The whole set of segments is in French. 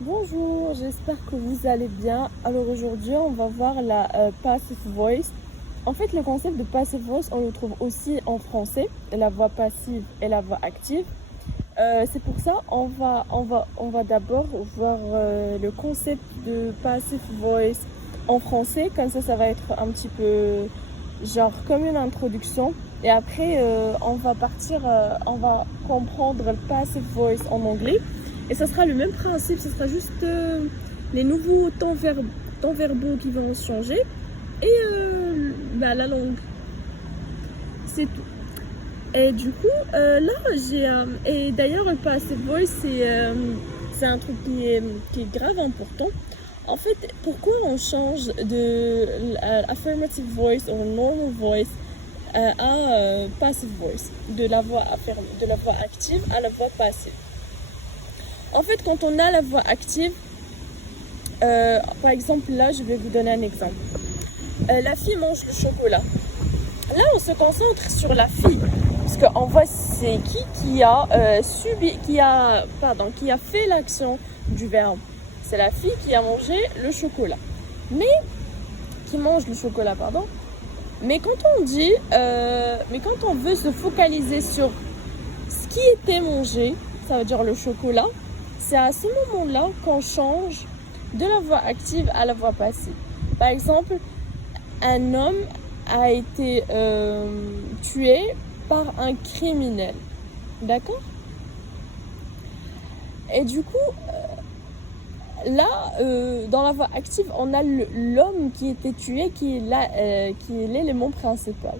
Bonjour, j'espère que vous allez bien. Alors aujourd'hui, on va voir la passive voice. En fait, le concept de passive voice, on le trouve aussi en français, la voix passive et la voix active. C'est pour ça on va d'abord voir le concept de passive voice en français. Comme ça va être un petit peu genre comme une introduction. Et après, on va comprendre le passive voice en anglais. Et ça sera le même principe, ce sera juste les nouveaux temps verbaux qui vont changer et la langue. C'est tout. Et du coup, là, et d'ailleurs, le passive voice, c'est un truc qui est grave important. En fait, pourquoi on change de affirmative voice ou normal voice à passive voice, de la voix active à la voix passive? En fait, quand on a la voix active, par exemple, là, je vais vous donner un exemple. La fille mange le chocolat. Là, on se concentre sur la fille, parce qu'on voit c'est qui a fait l'action du verbe. C'est la fille qui a mangé le chocolat. Qui mange le chocolat, pardon. Mais quand on veut se focaliser sur ce qui était mangé, ça veut dire le chocolat. C'est à ce moment-là qu'on change de la voix active à la voix passive. Par exemple, un homme a été tué par un criminel. D'accord? Et du coup, là, dans la voix active, on a l'homme qui était tué qui est l'élément principal.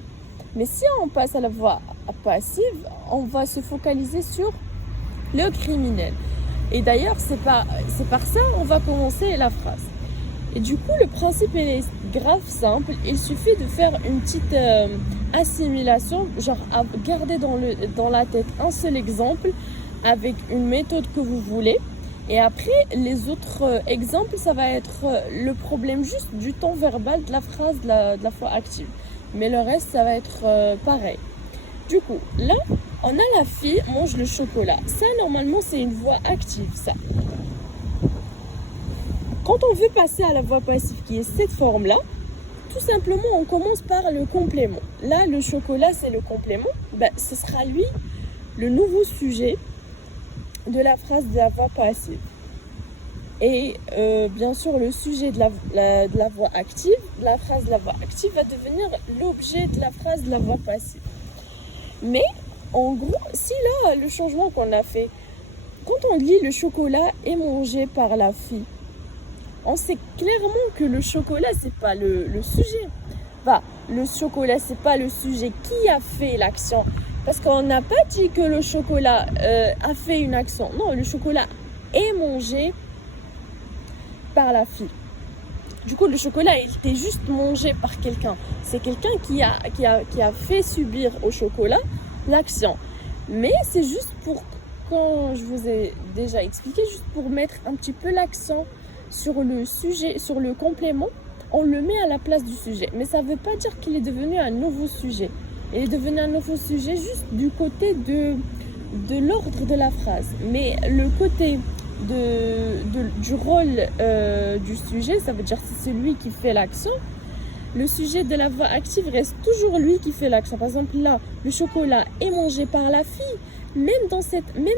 Mais si on passe à la voix passive, on va se focaliser sur le criminel. Et d'ailleurs, c'est par ça qu'on va commencer la phrase. Et du coup, le principe est grave simple. Il suffit de faire une petite assimilation, genre à garder dans la tête un seul exemple avec une méthode que vous voulez. Et après, les autres exemples, ça va être le problème juste du temps verbal de la phrase de la voix active. Mais le reste, ça va être pareil. Du coup, là, on a la fille mange le chocolat. Ça, normalement, c'est une voix active, ça. Quand on veut passer à la voix passive, qui est cette forme-là, tout simplement, on commence par le complément. Là, le chocolat, c'est le complément. Ce sera lui, le nouveau sujet de la phrase de la voix passive. Et bien sûr, le sujet de la voix active, de la phrase de la voix active, va devenir l'objet de la phrase de la voix passive. Mais en gros, si là, le changement qu'on a fait, quand on dit le chocolat est mangé par la fille, on sait clairement que le chocolat, c'est pas le sujet. Le chocolat, c'est pas le sujet qui a fait l'action. Parce qu'on n'a pas dit que le chocolat a fait une action. Non, le chocolat est mangé par la fille. Du coup, le chocolat, il était juste mangé par quelqu'un. C'est quelqu'un qui a fait subir au chocolat l'action. Mais c'est juste pour, quand je vous ai déjà expliqué, juste pour mettre un petit peu l'accent sur le sujet, sur le complément, on le met à la place du sujet. Mais ça ne veut pas dire qu'il est devenu un nouveau sujet. Il est devenu un nouveau sujet juste du côté de l'ordre de la phrase. Mais le côté du rôle du sujet, ça veut dire que c'est celui qui fait l'action. Le sujet de la voix active reste toujours lui qui fait l'action. Par exemple, là, le chocolat est mangé par la fille. Même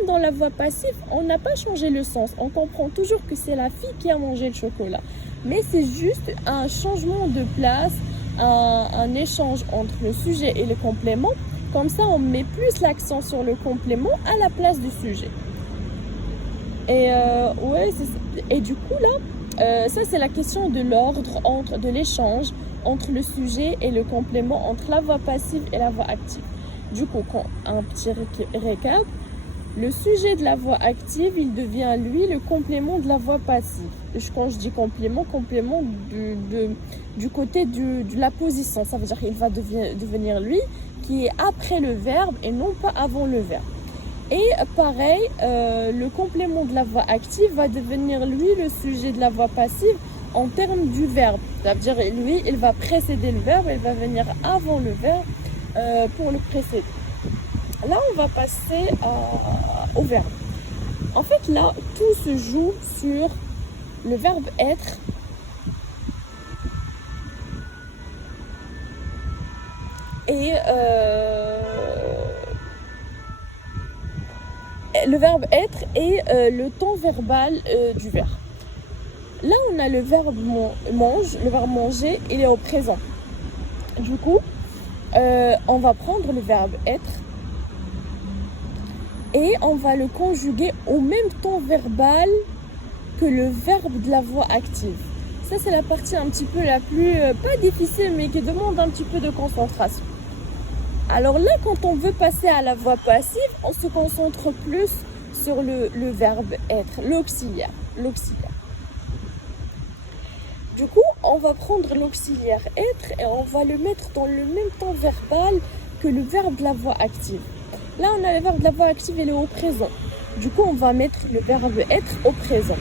dans la voix passive, on n'a pas changé le sens. On comprend toujours que c'est la fille qui a mangé le chocolat. Mais c'est juste un changement de place, un échange entre le sujet et le complément. Comme ça, on met plus l'accent sur le complément à la place du sujet. Et du coup, là, ça, c'est la question de l'ordre, de l'échange entre le sujet et le complément, entre la voix passive et la voix active. Du coup, un petit récap. Le sujet de la voix active, il devient lui le complément de la voix passive. Quand je dis complément du côté de la position. Ça veut dire qu'il va devenir lui qui est après le verbe et non pas avant le verbe. Et pareil, le complément de la voix active va devenir lui le sujet de la voix passive en termes du verbe. Ça veut dire lui, il va précéder le verbe, il va venir avant le verbe pour le précéder. Là, on va passer au verbe. En fait, là, tout se joue sur le verbe être et le verbe être et le temps verbal du verbe. Là, on a le verbe mange, le verbe manger, il est au présent. Du coup, on va prendre le verbe être et on va le conjuguer au même temps verbal que le verbe de la voix active. Ça, c'est la partie un petit peu la plus, pas difficile, mais qui demande un petit peu de concentration. Alors là, quand on veut passer à la voix passive, on se concentre plus sur le verbe être, l'auxiliaire. Du coup, on va prendre l'auxiliaire être et on va le mettre dans le même temps verbal que le verbe de la voix active. Là, on a le verbe de la voix active, il est au présent. Du coup, on va mettre le verbe être au présent.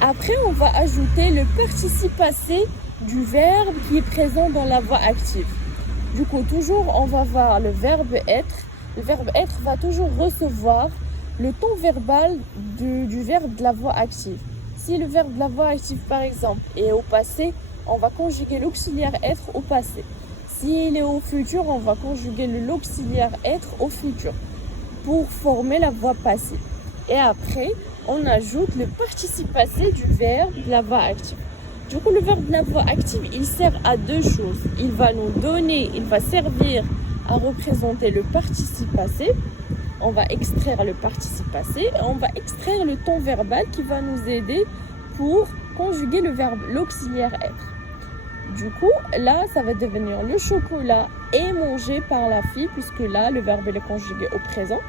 Après, on va ajouter le participe passé du verbe qui est présent dans la voix active. Du coup, toujours, on va voir le verbe être. Le verbe être va toujours recevoir le temps verbal du verbe de la voix active. Si le verbe de la voix active, par exemple, est au passé, on va conjuguer l'auxiliaire être au passé. S'il est au futur, on va conjuguer l'auxiliaire être au futur pour former la voix passive. Et après, on ajoute le participe passé du verbe de la voix active. Du coup, le verbe de la voix active, il sert à deux choses. Il va servir à représenter le participe passé. On va extraire le participe passé et on va extraire le temps verbal qui va nous aider pour conjuguer le verbe, l'auxiliaire être. Du coup, là, ça va devenir le chocolat est mangé par la fille, puisque là, le verbe est conjugué au présent.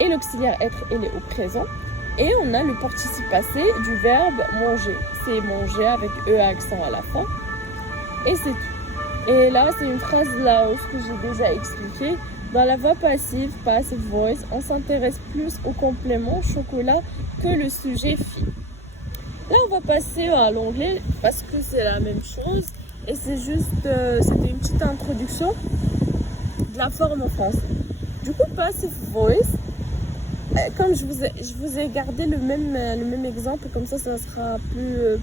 Et l'auxiliaire être, il est au présent. Et on a le participe passé du verbe manger. C'est manger avec E accent à la fin. Et c'est tout. Et là, c'est une phrase là que j'ai déjà expliqué. Dans la voix passive, passive voice, on s'intéresse plus au complément chocolat que le sujet fille. Là, on va passer à l'anglais parce que c'est la même chose. Et c'est juste, c'était une petite introduction de la forme en français. Du coup, passive voice, comme je vous ai gardé le même exemple, comme ça sera plus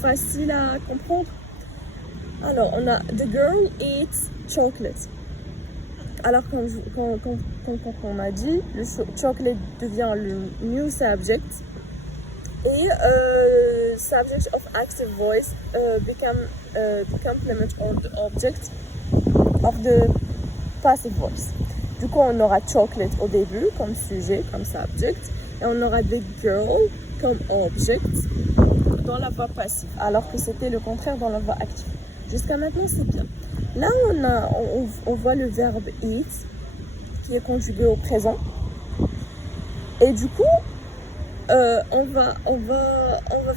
facile à comprendre. Alors, on a The girl eats chocolate. Alors, quand on a dit, le chocolate devient le new subject. Et subject of active voice become the complement or the object of the passive voice. Du coup, on aura chocolate au début comme sujet, comme subject, et on aura the girl comme object dans la voix passive, alors que c'était le contraire dans la voix active. Jusqu'à maintenant, c'est bien. Là, on voit le verbe eat qui est conjugué au présent, et du coup, on va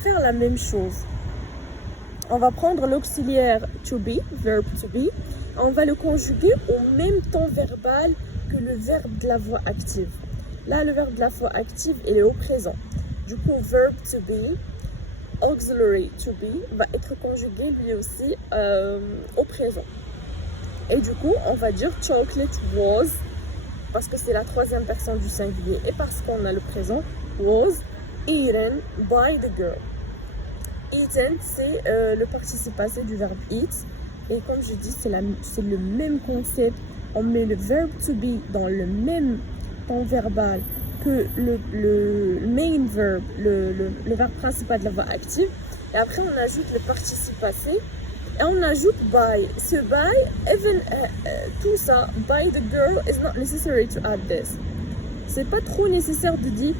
faire la même chose. On va prendre l'auxiliaire to be, verb to be, on va le conjuguer au même temps verbal que le verbe de la voix active. Là, le verbe de la voix active, il est au présent. Du coup, verb to be, auxiliary to be, va être conjugué lui aussi au présent. Et du coup, on va dire chocolate was, parce que c'est la troisième personne du singulier et parce qu'on a le présent, was eaten by the girl. Eaten, c'est le participe passé du verbe eat. Et comme je dis, c'est le même concept. On met le verbe to be dans le même temps verbal que le main verb, le verbe principal de la voix active. Et après, on ajoute le participe passé. Et on ajoute by. Ce by, even tout ça, by the girl, is not necessary to add this. C'est pas trop nécessaire de dire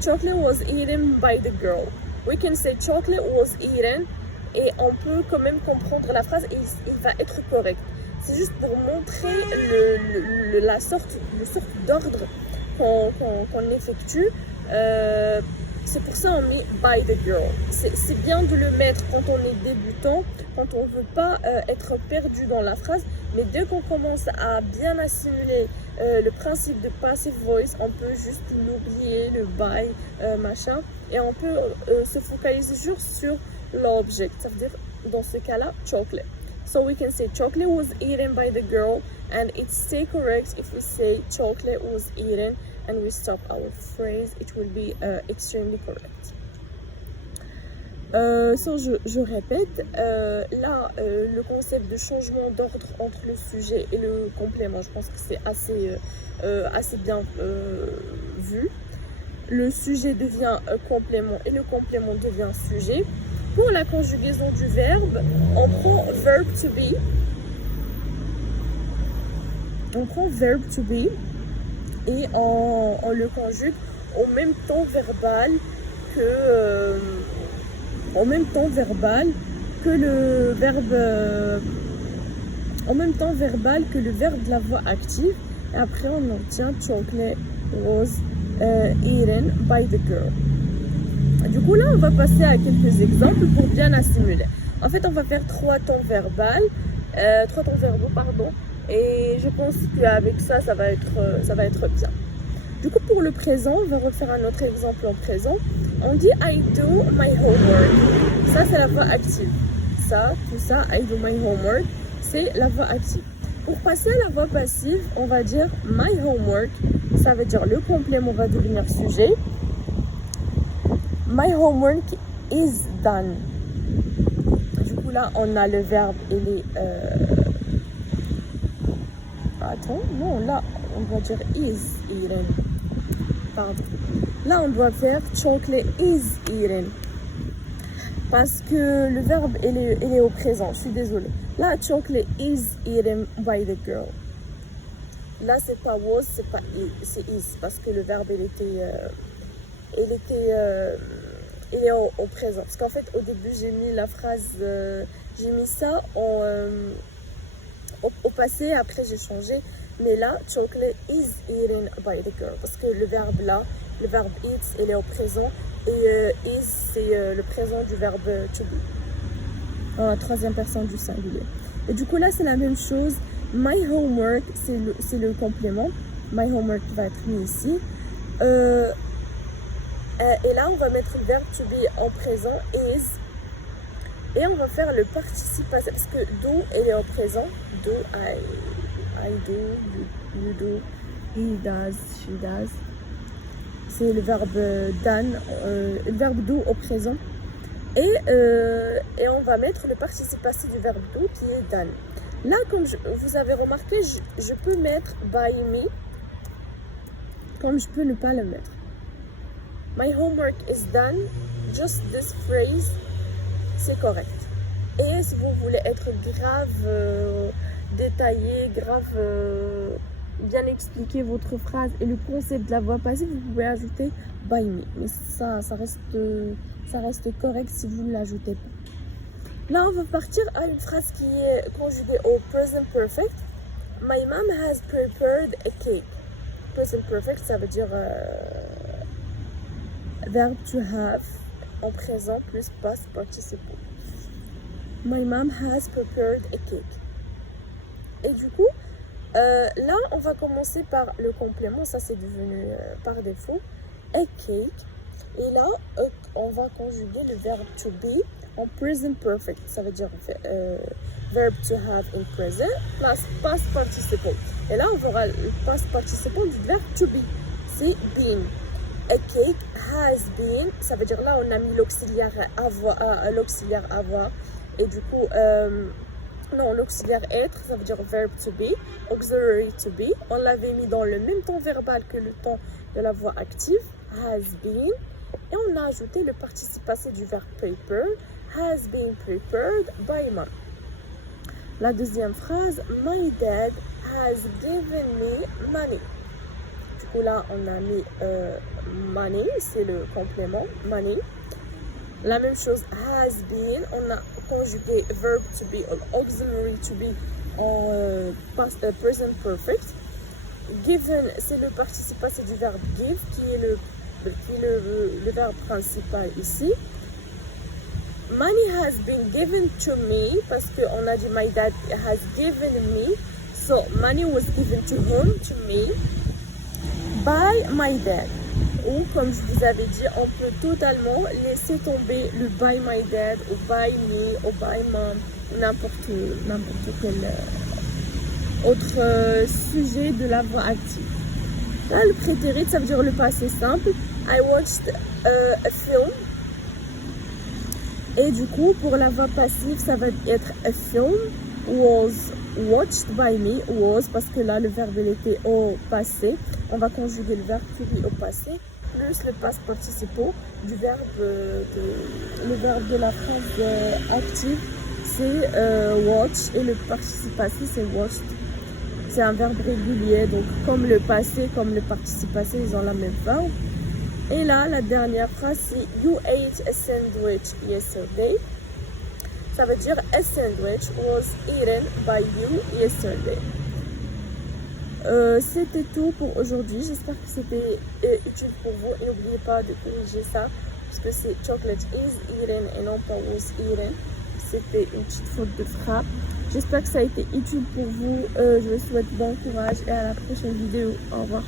chocolate was eaten by the girl. We can say chocolate was eaten et on peut quand même comprendre la phrase et il va être correct. C'est juste pour montrer le sorte d'ordre qu'on effectue. C'est pour ça on met by the girl. C'est bien de le mettre quand on est débutant, quand on ne veut pas être perdu dans la phrase. Mais dès qu'on commence à bien assimiler le principe de passive voice, on peut juste l'oublier, le by, machin. Et on peut se focaliser juste sur l'objet. Ça veut dire, dans ce cas-là, chocolate. So we can say chocolate was eaten by the girl, and it's still correct if we say chocolate was eaten and we stop our phrase, it will be extremely correct. Je répète, là, le concept de changement d'ordre entre le sujet et le complément, je pense que c'est assez bien vu. Le sujet devient complément et le complément devient sujet. Pour la conjugaison du verbe, on prend verb to be. On prend verb to be et on le conjugue au même temps verbal que le verbe de la voix active. Et après on obtient chocolate was eaten by the girl. Du coup là on va passer à quelques exemples pour bien assimiler. En fait on va faire trois temps verbaux pardon. Et je pense qu'avec ça va être bien. Du coup, pour le présent, on va refaire un autre exemple en présent. On dit I do my homework. Ça, c'est la voix active. Tout ça, I do my homework, c'est la voix active. Pour passer à la voix passive, on va dire my homework. Ça veut dire le complément va devenir sujet. My homework is done. Du coup, là, on a le verbe et les... Attends, non, là, on va dire is eaten. Pardon. Là, on doit faire chocolate is eaten. Parce que le verbe, il est au présent. Je suis désolée. Là, chocolate is eaten by the girl. Là, c'est pas was, c'est pas is, c'est is. Parce que le verbe, il est au présent. Parce qu'en fait, au début, j'ai mis la phrase, j'ai mis ça au passé, après j'ai changé, mais là, chocolate is eaten by the girl, parce que le verbe là, le verbe eats, il est au présent, et is, c'est le présent du verbe to be, en la troisième personne du singulier. Et du coup là, c'est la même chose, my homework, c'est le complément, my homework va être mis ici, et là, on va mettre le verbe to be en présent, is. Et on va faire le participe passé, parce que do, elle est au présent. Do, I do, you do, he does, she does. C'est le verbe done, le verbe do au présent. Et on va mettre le participe passé du verbe do qui est done. Là, comme vous avez remarqué, je peux mettre by me, comme je peux ne pas le mettre. My homework is done, just this phrase. C'est correct. Et si vous voulez être grave détaillé, grave bien expliquer votre phrase et le concept de la voix passive, vous pouvez ajouter by me. Mais ça reste correct si vous ne l'ajoutez pas. Là, on va partir à une phrase qui est conjuguée au present perfect. My mom has prepared a cake. Present perfect, ça veut dire verbe to have en présent plus past participle. My mom has prepared a cake. Et du coup, là, on va commencer par le complément. Ça, c'est devenu par défaut. A cake. Et là, on va conjuguer le verbe to be en present perfect. Ça veut dire verb to have in present plus past participle. Et là, on verra le past participle du verbe to be. C'est been. A cake has been, ça veut dire là on a mis l'auxiliaire avoir, et du coup, non, l'auxiliaire être, ça veut dire verb to be, auxiliary to be, on l'avait mis dans le même temps verbal que le temps de la voix active, has been, et on a ajouté le participe passé du verbe prepare, has been prepared by mom. La deuxième phrase, my dad has given me money. Du coup là on a mis money, c'est le complément, money. La même chose, has been, on a conjugué verb to be, auxiliary to be en present perfect. Given, c'est le participe passé du verbe give, qui est le verbe principal ici. Money has been given to me, parce qu'on a dit my dad has given me. So, money was given to him, to me, by my dad. Ou, comme je vous avais dit, on peut totalement laisser tomber le by my dad, ou by me, ou by mom, n'importe quel autre sujet de la voix active. Là, le prétérit, ça veut dire le passé simple. I watched a film. Et du coup, pour la voix passive, ça va être a film was watched by me. Was, parce que là, le verbe il était au passé. On va conjuguer le verbe to be au passé, plus le past participe du verbe le verbe de la phrase active, c'est watch, et le participe passé, c'est watched. C'est un verbe régulier, donc comme le passé, comme le participe passé, ils ont la même forme. Et là, la dernière phrase, c'est you ate a sandwich yesterday. Ça veut dire a sandwich was eaten by you yesterday. C'était tout pour aujourd'hui. J'espère que c'était utile pour vous. Et n'oubliez pas de corriger ça, parce que c'est chocolate is eaten et non pas was eaten. C'était une petite faute de frappe. J'espère que ça a été utile pour vous. Je vous souhaite bon courage et à la prochaine vidéo. Au revoir.